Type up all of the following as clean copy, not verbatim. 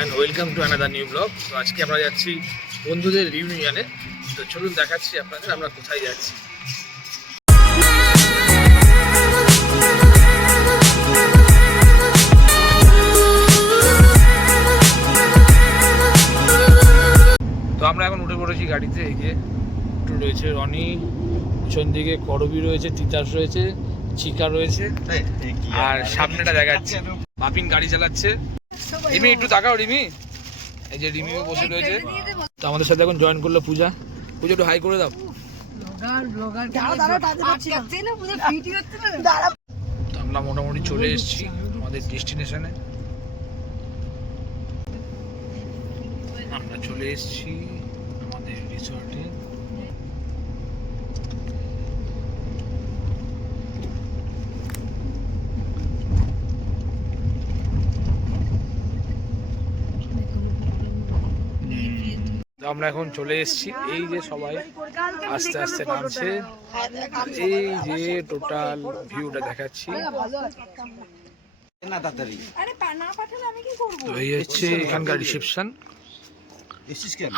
and welcome to another new vlog. তো আজকে আমরা যাচ্ছি বন্ধুদের রিউনিয়নে। তো চলুন দেখাচ্ছি আপনাদের আমরা কোথায় যাচ্ছি। তো আমরা এখন উঠে পড়েছি গাড়িতে। এই যে রয়েছে রনি, পিছন দিকে করবি রয়েছে, তিতাস রয়েছে, চিকা রয়েছে, আর সামনেটা দেখাচ্ছে বাপিন গাড়ি চালাচ্ছে। রিমি একটু তাকাও রিমি, এই যে রিমিও বসে রয়েছে। তো আমাদের সাথে এখন জয়েন করলো পূজা। পূজা একটু হাই করে দাও। তো আমরা মোটামুটি চলে এসেছি আমাদের ডেস্টিনেশনে। আমরা চলে এসেছি আমাদের রিসর্টে। আমরা এখন চলে এসেছি। এই যে সবাই আস্তে আস্তে নামছে, এই যে টোটাল ভিউটা দেখাচ্ছি। তো এই হচ্ছে এখানকার রিসেপশন।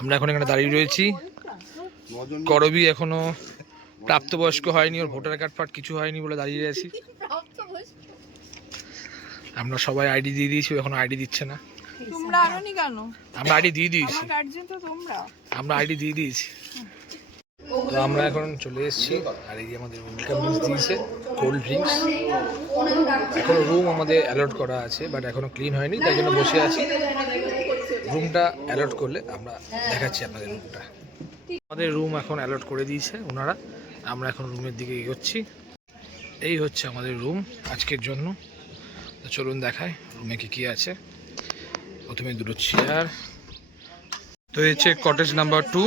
আমরা এখন এখানে দাঁড়িয়ে রয়েছি। করবি এখনো প্রাপ্তবয়স্ক হয়নি, ওর ভোটার কার্ড ফার্ড কিছু হয়নি বলে দাঁড়িয়ে আছি। আমরা সবাই আইডি দিয়ে দিয়েছি, এখন আইডি দিচ্ছে না। তোমরা আনোনি কেন? আমরা আইডি দিয়ে দিয়েছি। আমার গার্জিয়ান তো তোমরা। আমরা আইডি দিয়ে দিয়েছি। তো আমরা এখন চলে এসেছি। আর এই যে আমাদের ওয়েলকাম ড্রিঙ্কস দিয়েছে, কোল্ড ড্রিঙ্কস। এখনো রুম আমাদের অ্যালট করা আছে, বাট এখনো ক্লিন হয়নি, তাই জন্য বসে আছি। রুমটা অ্যালট করলে আমরা দেখাচ্ছি আপনাদের রুমটা। আমাদের রুম এখন অ্যালট করে দিয়েছে ওনারা। আমরা এখন রুমের দিকে এগোচ্ছি। এই হচ্ছে আমাদের রুম আজকের জন্য। তো চলুন দেখায় রুমে কি আছে। প্রথমে দুটো চেয়ার। তো এই হচ্ছে কটেজ নাম্বার 2,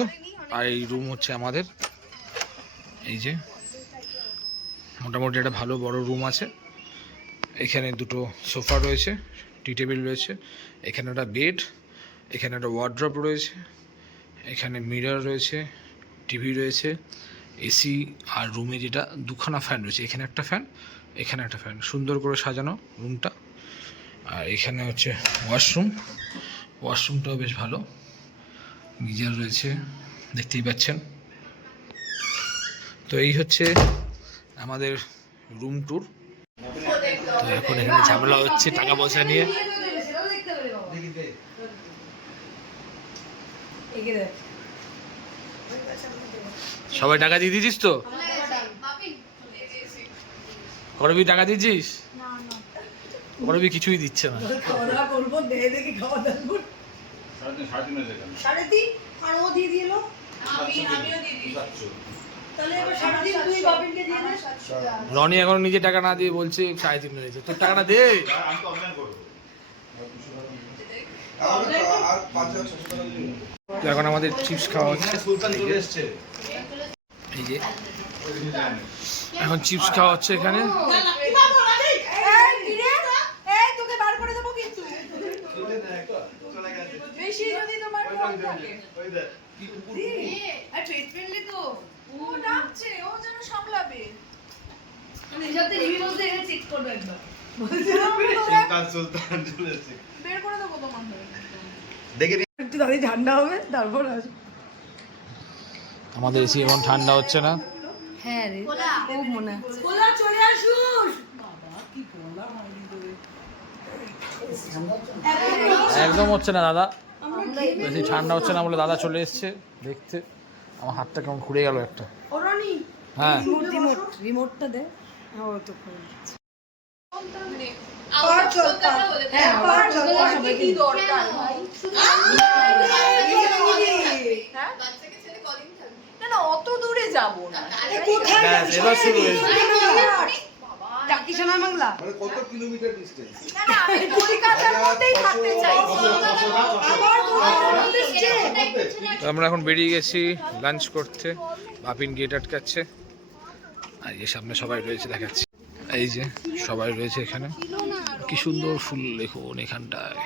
আর এই রুম হচ্ছে আমাদের। এই যে মোটামুটি একটা ভালো বড় রুম আছে। এখানে দুটো সোফা রয়েছে, টি টেবিল রয়েছে, এখানে একটা বেড, এখানে একটা ওয়ার্ড্রপ রয়েছে, এখানে মিরর রয়েছে, টিভি রয়েছে, এসি, আর রুমে যেটা দুখানা ফ্যান রয়েছে, এখানে একটা ফ্যান, এখানে একটা ফ্যান। সুন্দর করে সাজানো রুমটা। আর এখানে হচ্ছে ওয়াশরুমটাও বেশ ভালো, গিজার রয়েছে, দেখতেই পাচ্ছেন। তো এই হচ্ছে আমাদের রুম ট্যুর। তো এখন এখানে ঝামেলা হচ্ছে টাকা পয়সা নিয়ে। সবাই টাকা দিয়ে দিয়েছিস তো? করবি টাকা দিয়েছিস? করবি কিছুই দিচ্ছে না। রনি এখন নিজে টাকা না দিয়ে বলছে 3.5 হয়েছে। তোর টাকাটা দে। তো এখন আমাদের চিপস খাওয়া হচ্ছে। এই যে এখন চিপস খাওয়া হচ্ছে এখানে। ঠান্ডা হবে তারপর আমাদের এসি এখন ঠান্ডা হচ্ছে না। হ্যাঁ রে, খুব মনে আছে। একদম হচ্ছে না দাদা, বেশি ঠান্ডা হচ্ছে না বলে দাদা চলে এসছে দেখতে। আমার হাতটা কেমন ঘুরে গেল একটা। হ্যাঁ রিমোটটা দে। অত দূরে যাবো না। এবার শুরু হয়েছে। কত কিলোমিটার ডিসটেন্স? আমরা এখন বেরিয়ে গেছি লাঞ্চ করতে। বাপিন গেট আটকাচ্ছে। আর এই সামনে সবাই রয়েছে দেখাচ্ছি। এই যে সবাই রয়েছে এখানে। কি সুন্দর ফুল দেখুন এখানটায়।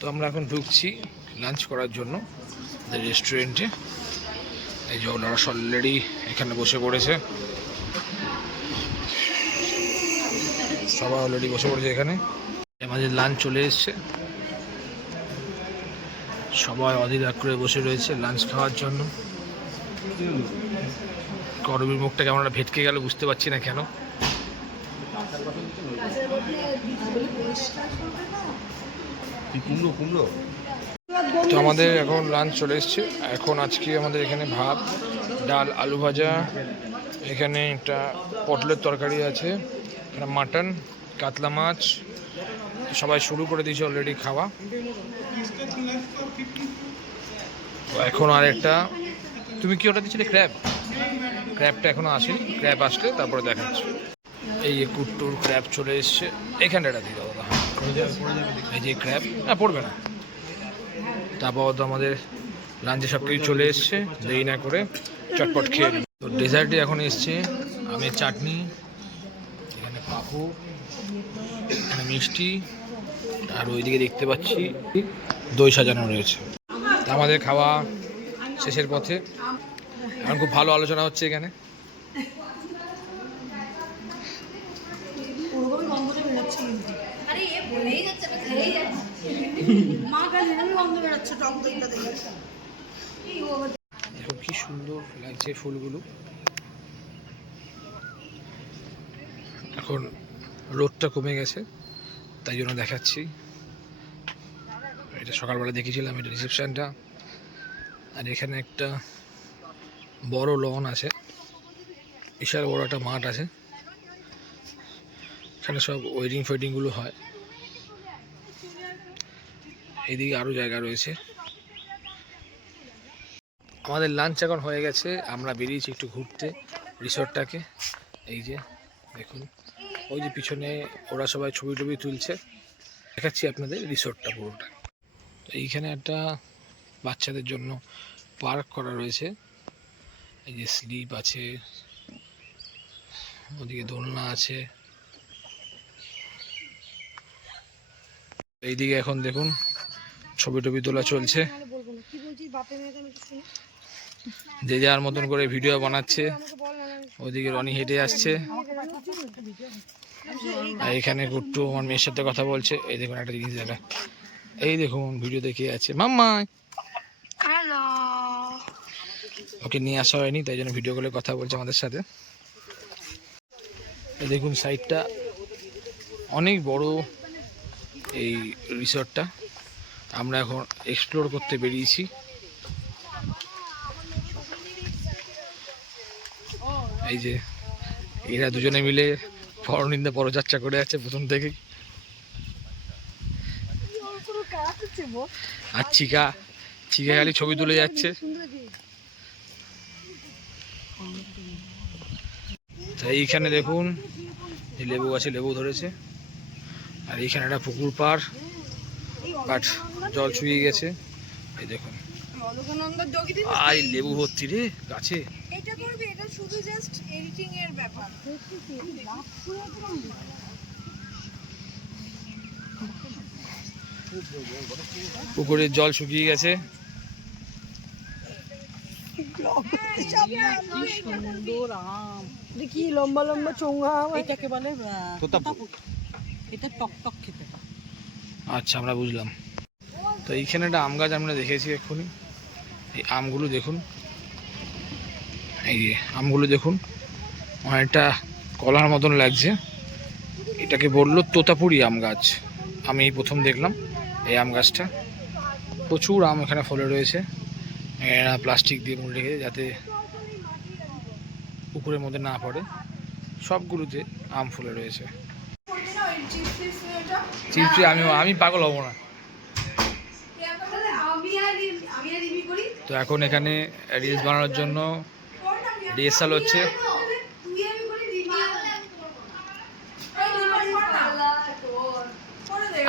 তো আমরা এখন ঢুকছি লাঞ্চ করার জন্য রেস্টুরেন্টে। এই যে ওনারা অলরেডি এখানে বসে পড়েছে, সবাই অলরেডি বসে পড়েছে এখানে। আমাদের লাঞ্চ চলে এসছে, সবাই অধীর আগ্রহে বসে রয়েছে লাঞ্চ খাওয়ার জন্য। করবীর মুখটা কেমন একটা ভেটকে গেল, বুঝতে পারছি না কেন। কুমড়ো তো আমাদের এখন লাঞ্চ চলে এসছে। এখন আজকে আমাদের এখানে ভাত, ডাল, আলু ভাজা, এখানে একটা পটলের তরকারি আছে, এখানে মাটন, কাতলা মাছ। সবাই শুরু করে দিয়েছে অলরেডি খাওয়া। তো এখন আর একটা, তুমি কি অর্ডার দিয়েছিলে? ক্র্যাবটা এখনো আসেনি, ক্র্যাব আসলে তারপরে দেখাচ্ছি। এই যে কুট্টুর ক্র্যাব চলে এসছে, এখানটা দিয়ে দাও দাদা। এই যে ক্র্যাব, না পড়বে না। তারপর তো আমাদের লাঞ্চে সব কিছু চলে এসছে, দেরি না করে চটপট খেয়ে নিই। তো ডেজার্টে এখন এসছে আমের চাটনি, এখানে পাঁপড়, এখানে মিষ্টি, আর ওইদিকে দেখতে পাচ্ছি দই সাজানো রয়েছে। তা আমাদের খাওয়া শেষের পথে, এখন খুব ভালো আলোচনা হচ্ছে এখানে। দেখো কি সুন্দর লাগছে ফুলগুলো। এখন রোদটা কমে গেছে, তাই জন্য দেখাচ্ছি। এটা সকালবেলা দেখেছিলাম, এটা রিসেপশনটা। আর এখানে একটা বড় লন আছে, বিশাল বড় একটা মাঠ আছে, এখানে সব ওয়েডিংগুলো হয়। এইদিকে আরও জায়গা রয়েছে। আমাদের লাঞ্চ এখন হয়ে গেছে, আমরা বেরিয়েছি একটু ঘুরতে রিসোর্টটাকে। এই যে দেখুন, ওই যে পিছনে ওরা সবাই ছবি টবি তুলছে, দেখাচ্ছি আপনাদের রিসোর্টটা পুরোটা। এইখানে একটা বাচ্চাদের জন্য পার্ক করা রয়েছে, এই যে স্লিপ আছে, ওদিকে দোলনা আছে। এইদিকে এখন দেখুন ছবি টবি তোলা চলছে, যে যার মতন করে ভিডিও বানাচ্ছে। ওদিকে রনি হেঁটে আসছে, আর এখানে গুট্টু আমার মেয়ের সাথে কথা বলছে। এই দেখুন একটা জিনিস দেখা, এই দেখুন ভিডিও দেখে আছে মাম্মা। ওকে নিয়ে আসা হয়নি, তাই জন্য ভিডিও কলে কথা বলছে আমাদের সাথে। এই দেখুন সাইডটা অনেক বড়, এই রিসর্টটা। আমরা এখন এক্সপ্লোর করতে বেরিয়েছি। এই যে এরা দুজনে মিলে পরনিন্দা পরযাত্রা করে আছে প্রথম থেকেই। আর চিকা খালি ছবি তুলে যাচ্ছে। তাই এইখানে দেখুন এই লেবু গাছে লেবু ধরেছে, আর এইখানে একটা পুকুর পার, বাট জল ছুঁয়ে গেছে। এই দেখুন আর লেবু ভর্তি রে গাছে। এটা করবি, এটা শুধু জাস্ট এডিটিং এর ব্যাপার। পুকুরের জল শুকিয়ে গেছে। কি লম্বা লম্বা চোঙা, এটাকে বলে তোতাপুরি। এটা টক টক খেতে। আচ্ছা আমরা বুঝলাম। তো এইখানে একটা আম গাছ আমরা দেখেছি এক্ষুনি। এই আমগুলো দেখুন, এই যে আমগুলো দেখুন, অনেকটা কলার মতন লাগছে। এটাকে বললো তোতাপুরি আম গাছ। আমি এই প্রথম দেখলাম এই আম গাছটা। প্রচুর আম এখানে ফলে রয়েছে, এরা প্লাস্টিক দিয়ে মুড়ে রেখেছে যাতে পুকুরের মধ্যে না পড়ে। সবগুলোতে আম ফুলে রয়েছে। চিপসি আমি পাগল হব না। তো এখন এখানে রিলস বানানোর জন্য রিহার্সাল হচ্ছে।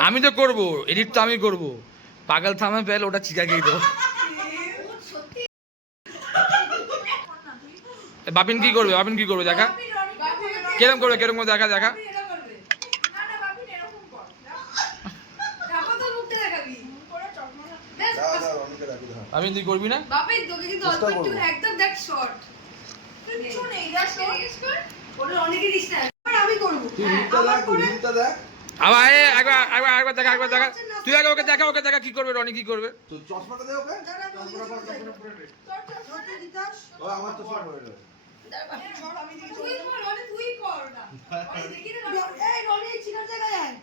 আমি তো করব, এডিট তো আমি করব। পাগল থামে পেল ওটা চিকাকেই দেবো। বাপিন কি করবে দেখা, কেরম করবে দেখা। আমি তুই করবি না? বাপে তোকে কিন্তু অল্প একটু একদম দেখ শর্ট শোন এইটা জিজ্ঞেস কর ওটা অনেকে দিস না আমি করব তুই রুটটা দেখ, রুটটা দেখ। আবার একবার দেখা তুই আগে ওকে দেখা কি করবে রনি কি করবে? তো চশমাটা দে ওকে। ও আমার চশমা পরে রয়েছে। তুই কর মানে তুই কর না আমি দেখি না এই রনি চিকার জায়গায় আয়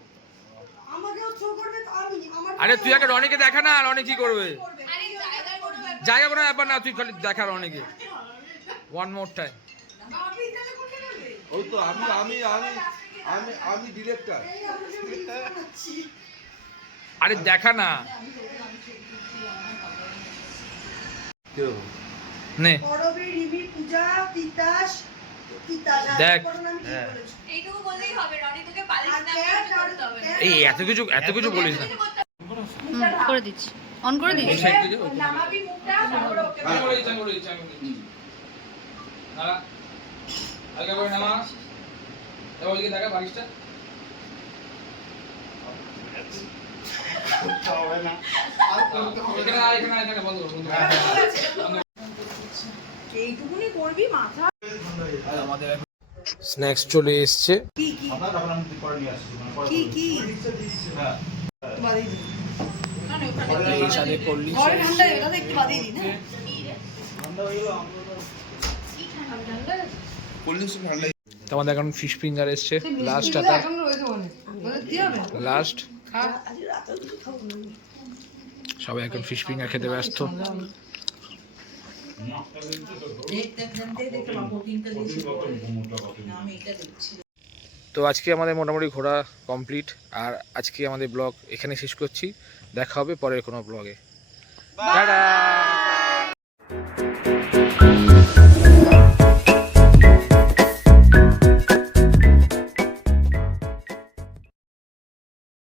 আমাকেও শো করবে তো আমি আমার আরে তুই আগে রনিকে দেখা না, রনি কি করবে? আরে জায়গার কোনো ব্যাপার জায়গা কোনো ব্যাপার না, তুই খালি দেখা রনিকে। One more time. বাপি তাহলে কোথায় যাবে ওই তো আমি ডিরেক্টর। এই আমরা রিলস বানাচ্ছি আরে দেখা না নে পরবে রিমি পূজা তিতাস দেখ। আমি কি বলেছি এইটুকু বললেই হবে রনি তোকে পালিশ আর না ক্যাট করতে হবে না। এই এত কিছু বলিস না। করে দিচ্ছি অন করে দিচ্ছি এই সাইড থেকে নামাবি মুখটা তারপর ওকে আমি বলে দিচ্ছি আলগা করে নামা। এবার ওইদিকে দেখা বালিশটা। এখানে বন্ধ কর। এইটুকুনি করবি মাথা আমাদের স্ন্যাক্স চলে এসছে। কি এই সাথে করলি ঘরে ঠান্ডা হয়ে গেল একটু বাদিয়ে দিন হ্যাঁ কোল্ড ড্রিঙ্কস ঠান্ডা। তো আমাদের এখন ফিশ ফিঙ্গার এসছে লাস্ট আকার এখন রয়েছে মনে বলে কি হবে লাস্ট। আজ রাতে কিছু খাবো না সবাই এখন ফিশ ফিঙ্গার খেতে ব্যস্ত। তো আজকে আমাদের মোটামুটি ঘোরা কমপ্লিট, আর আজকে আমাদের ব্লগ এখানে শেষ করছি। দেখা হবে পরের কোনো ব্লগে। টাটা।